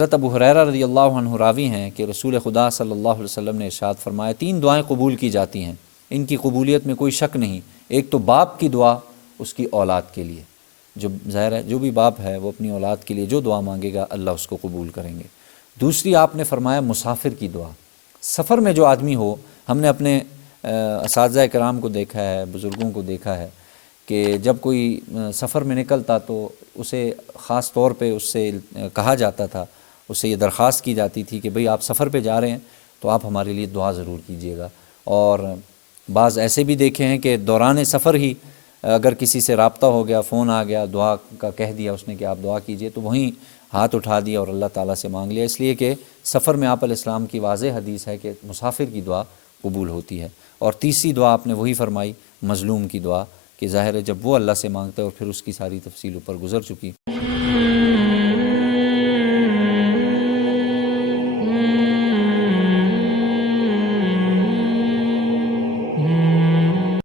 حضرت ابو ہریرہ رضی اللہ عنہ راوی ہیں کہ رسول خدا صلی اللہ علیہ وسلم نے ارشاد فرمایا 3 دعائیں قبول کی جاتی ہیں، ان کی قبولیت میں کوئی شک نہیں۔ ایک تو باپ کی دعا اس کی اولاد کے لیے، جو ظاہر ہے جو بھی باپ ہے وہ اپنی اولاد کے لیے جو دعا مانگے گا اللہ اس کو قبول کریں گے۔ دوسری آپ نے فرمایا مسافر کی دعا، سفر میں جو آدمی ہو، ہم نے اپنے اساتذہ کرام کو دیکھا ہے، بزرگوں کو دیکھا ہے کہ جب کوئی سفر میں نکلتا تو اسے خاص طور پہ اس سے کہا جاتا تھا، اس سے یہ درخواست کی جاتی تھی کہ بھئی آپ سفر پہ جا رہے ہیں تو آپ ہمارے لیے دعا ضرور کیجیے گا۔ اور بعض ایسے بھی دیکھے ہیں کہ دوران سفر ہی اگر کسی سے رابطہ ہو گیا، فون آ گیا، دعا کا کہہ دیا اس نے کہ آپ دعا کیجئے، تو وہیں ہاتھ اٹھا دیا اور اللہ تعالیٰ سے مانگ لیا، اس لیے کہ سفر میں آپ علیہ السلام کی واضح حدیث ہے کہ مسافر کی دعا قبول ہوتی ہے۔ اور تیسری دعا آپ نے وہی فرمائی مظلوم کی دعا، کہ ظاہر ہے جب وہ اللہ سے مانگتا ہے اور پھر اس کی ساری تفصیل اوپر گزر چکی۔